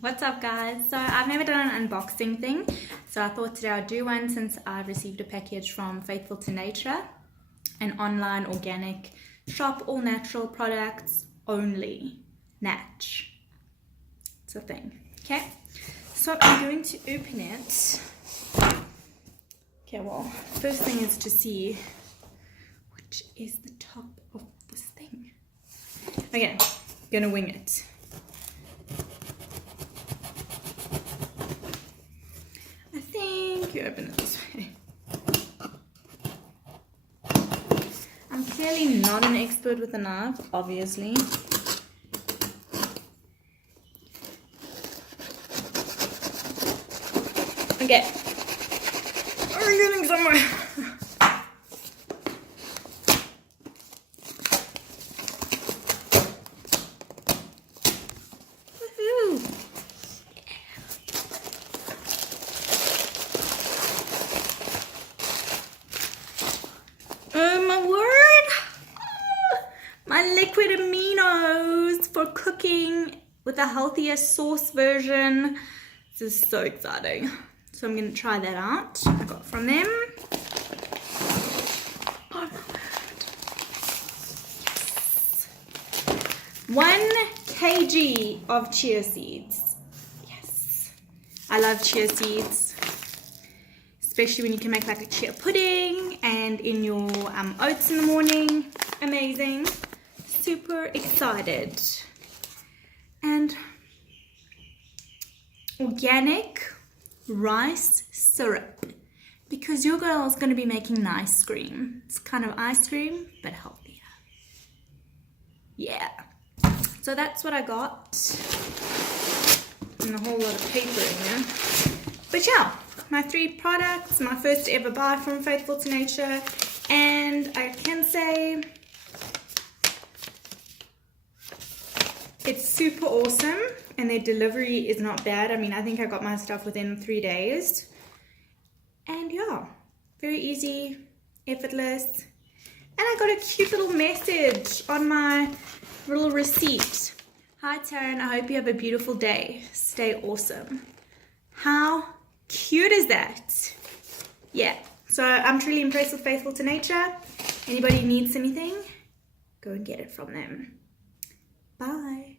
What's up guys? So I've never done an unboxing thing, so I thought today I'd do one since I've received a package from Faithful to Nature, an online organic shop, all natural products only. Natch. It's a thing. Okay, so I'm going to open it. Okay, well, first thing is to see which is the top of this thing. Okay, gonna wing it. I think you open it this way. I'm clearly not an expert with a knife, obviously. Okay. I'm getting somewhere. Oh my word! My liquid aminos for cooking with a healthier sauce version. This is so exciting. So I'm going to try that out. I got from them. Oh my word. Yes. 1 kg of chia seeds. Yes. I love chia seeds. Especially when you can make like a chia pudding and in your oats in the morning. Amazing. Super excited. And organic rice syrup, because your girl is going to be making an ice cream. It's kind of ice cream but healthier. Yeah, so that's what I got, and a whole lot of paper in there. But yeah, my 3 products, my first ever buy from Faithful to Nature, and I can say it's super awesome. And their delivery is not bad. I mean, I think I got my stuff within 3 days. And yeah, very easy, effortless. And I got a cute little message on my little receipt. Hi Taryn, I hope you have a beautiful day. Stay awesome. How cute is that? Yeah, so I'm truly impressed with Faithful to Nature. Anybody needs anything, go and get it from them. Bye.